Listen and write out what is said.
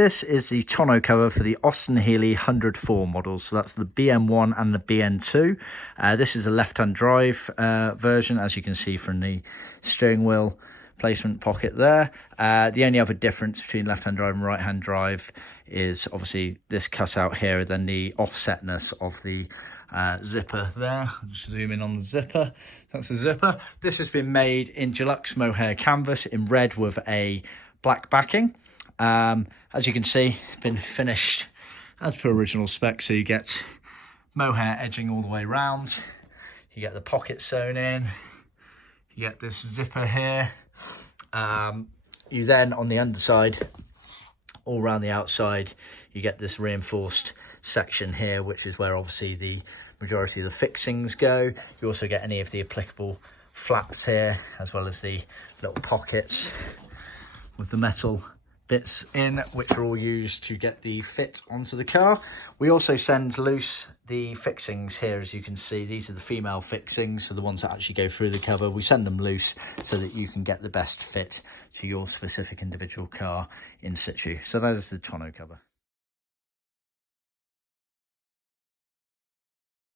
This is the tonneau cover for the Austin Healey 104 model. So that's the BN1 and the BN2. This is a left-hand drive version, as you can see from the steering wheel placement pocket there. The only other difference between left-hand drive and right-hand drive is obviously this cutout here, then the offsetness of the zipper there. I'll just zoom in on the zipper. That's the zipper. This has been made in Deluxe Mohair canvas in red with a black backing. As you can see, it's been finished as per original spec, so you get mohair edging all the way around, you get the pocket sewn in, you get this zipper here. You then, on the underside, all around the outside, you get this reinforced section here, which is where obviously the majority of the fixings go. You also get any of the applicable flaps here, as well as the little pockets with the metal bits in, which are all used to get the fit onto the car. We also send loose the fixings here. As you can see, these are the female fixings, so the ones that actually go through the cover. We send them loose so that you can get the best fit to your specific individual car in situ. So that is the tonneau cover.